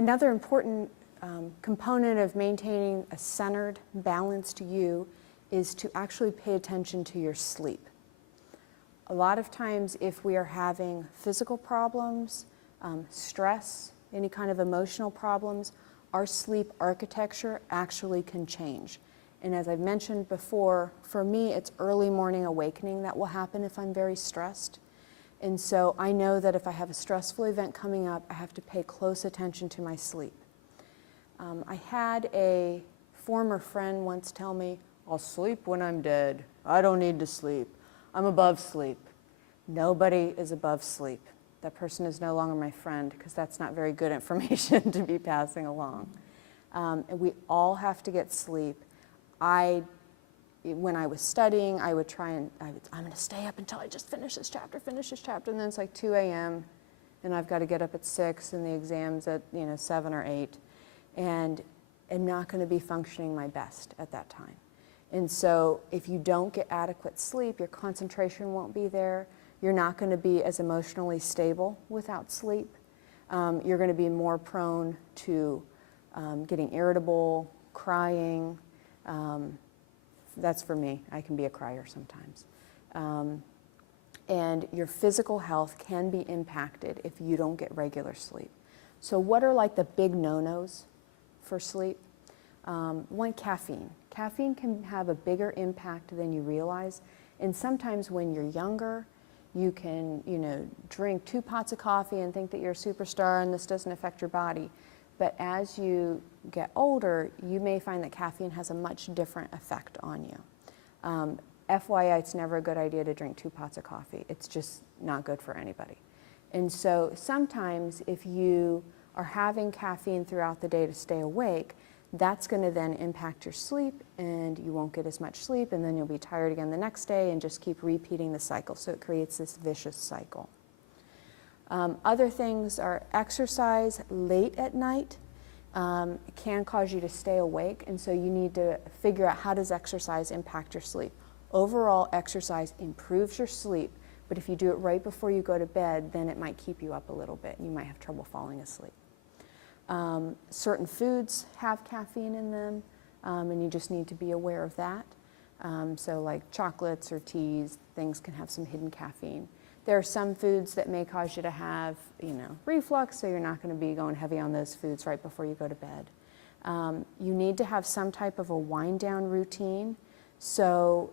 Another important component of maintaining a centered, balanced you is to actually pay attention to your sleep. A lot of times if we are having physical problems, stress, any kind of emotional problems, our sleep architecture actually can change. And as I've mentioned before, for me it's early morning awakening that will happen if I'm very stressed. And so I know that if I have a stressful event coming up, I have to pay close attention to my sleep. I had a former friend once tell me, "I'll sleep when I'm dead. I don't need to sleep. I'm above sleep." Nobody is above sleep. That person is no longer my friend because that's not very good information to be passing along. And we all have to get sleep. When I was studying, I would try and, I'm going to stay up until I just finish this chapter, and then it's like 2 a.m. and I've got to get up at 6 and the exam's at 7 or 8, and I'm not going to be functioning my best at that time. And so if you don't get adequate sleep, your concentration won't be there. You're not going to be as emotionally stable without sleep. You're going to be more prone to getting irritable, crying. That's for me. I can be a crier sometimes. And your physical health can be impacted if you don't get regular sleep. So what are like the big no-nos for sleep? One, caffeine. Caffeine can have a bigger impact than you realize. And sometimes when you're younger, you can, drink 2 pots of coffee and think that you're a superstar and this doesn't affect your body. But as you get older, you may find that caffeine has a much different effect on you. FYI, it's never a good idea to drink 2 pots of coffee. It's just not good for anybody. And so sometimes if you are having caffeine throughout the day to stay awake, that's going to then impact your sleep and you won't get as much sleep, and then you'll be tired again the next day and just keep repeating the cycle. So it creates this vicious cycle. Other things are exercise late at night can cause you to stay awake, and so you need to figure out how does exercise impact your sleep. Overall, exercise improves your sleep, but if you do it right before you go to bed, then it might keep you up a little bit and you might have trouble falling asleep. Certain foods have caffeine in them, and you just need to be aware of that. So like chocolates or teas, things can have some hidden caffeine. There are some foods that may cause you to have, reflux, so you're not going to be going heavy on those foods right before you go to bed. You need to have some type of a wind down routine. So,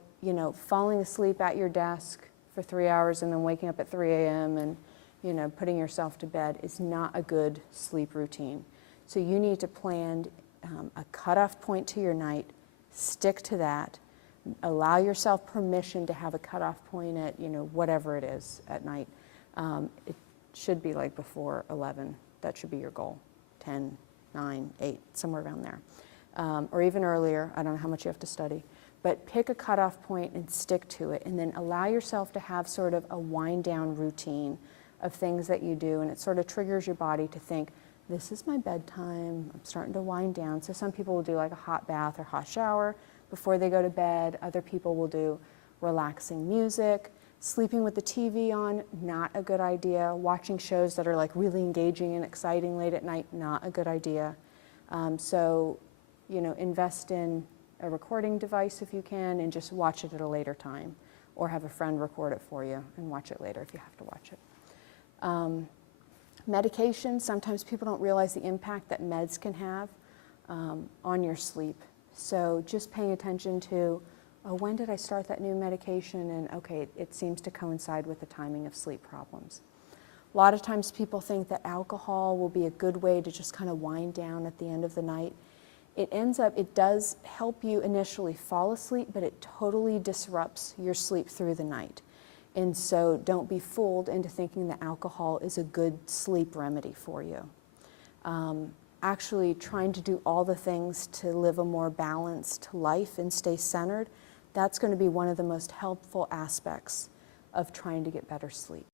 falling asleep at your desk for 3 hours and then waking up at 3 a.m. and putting yourself to bed is not a good sleep routine. So you need to plan a cutoff point to your night, stick to that, allow yourself permission to have a cutoff point at, whatever it is at night. It should be like before 11. That should be your goal. 10, 9, 8, somewhere around there. Or even earlier. I don't know how much you have to study. But pick a cutoff point and stick to it, and then allow yourself to have sort of a wind down routine of things that you do, and it sort of triggers your body to think, this is my bedtime, I'm starting to wind down. So some people will do like a hot bath or hot shower before they go to bed. Other people will do relaxing music. Sleeping with the TV on, not a good idea. Watching shows that are like really engaging and exciting late at night, not a good idea. So, invest in a recording device if you can, and just watch it at a later time, or have a friend record it for you and watch it later if you have to watch it. Medication, sometimes people don't realize the impact that meds can have on your sleep. So just paying attention to, when did I start that new medication, and okay, it seems to coincide with the timing of sleep problems. A lot of times people think that alcohol will be a good way to just kind of wind down at the end of the night. It does help you initially fall asleep, but it totally disrupts your sleep through the night. And so don't be fooled into thinking that alcohol is a good sleep remedy for you. Actually trying to do all the things to live a more balanced life and stay centered, that's going to be one of the most helpful aspects of trying to get better sleep.